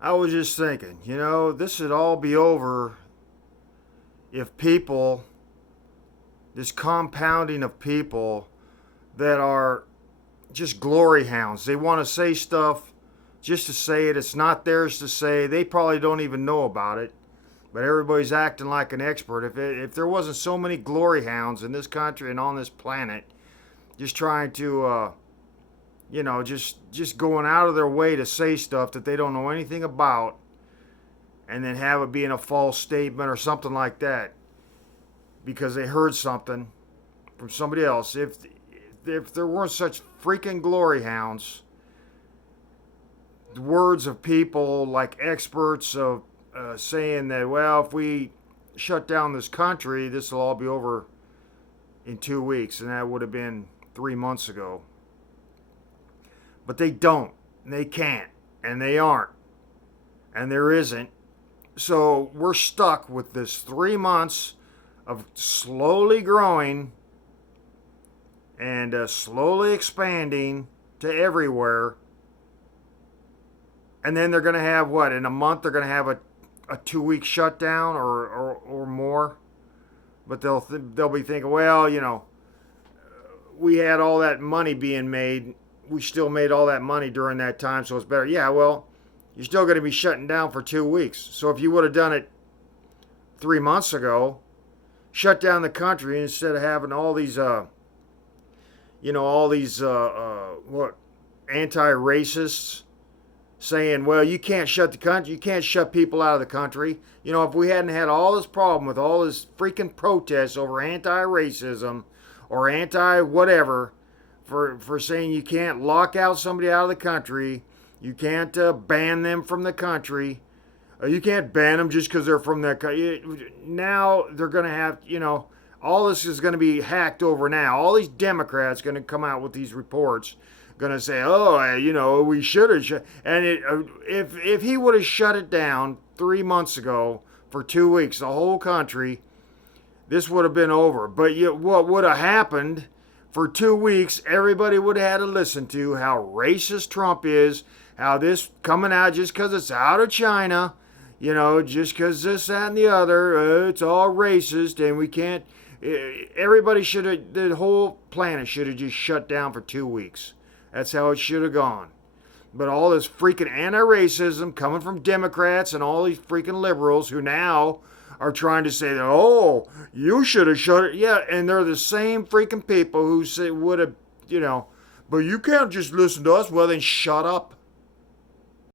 I was just thinking, this should all be over if people, this compounding of people that are just glory hounds, they want to say stuff just to say it. It's not theirs to say. They probably don't even know about it, but everybody's acting like an expert. If there wasn't so many glory hounds in this country and on this planet, just trying to, just going out of their way to say stuff that they don't know anything about, and then have it being a false statement or something like that because they heard something from somebody else. If there weren't such freaking glory hounds, the words of people like experts of saying that, well, if we shut down this country, this will all be over in 2 weeks, and that would have been 3 months ago. But they don't, and they can't, and they aren't, and there isn't. So we're stuck with this 3 months of slowly growing and slowly expanding to everywhere. And then they're going to have what? In a month, they're going to have a 2 week shutdown or more. But they'll be thinking, well, we had all that money being made. We still made all that money during that time, so it's better. Yeah, well, you're still going to be shutting down for 2 weeks. So if you would have done it 3 months ago, shut down the country instead of having all these, what, anti-racists saying, well, you can't shut the country, you can't shut people out of the country. If we hadn't had all this problem with all this freaking protests over anti-racism or anti-whatever for saying you can't lock out somebody out of the country, you can't ban them from the country, you can't ban them just because they're from that country. Now they're going to have, all this is going to be hacked over now. All these Democrats going to come out with these reports, going to say, oh, we should have shut. And if he would have shut it down 3 months ago for 2 weeks, the whole country, this would have been over. But what would have happened for 2 weeks? Everybody would have had to listen to how racist Trump is, how this coming out just because it's out of China, just because this, that, and the other, it's all racist, and we can't. Everybody should have, the whole planet should have just shut down for 2 weeks. That's how it should have gone. But all this freaking anti-racism coming from Democrats and all these freaking liberals who now are trying to say, oh, you should have shut it. Yeah, and they're the same freaking people who say would have, but you can't just listen to us. Well, then shut up.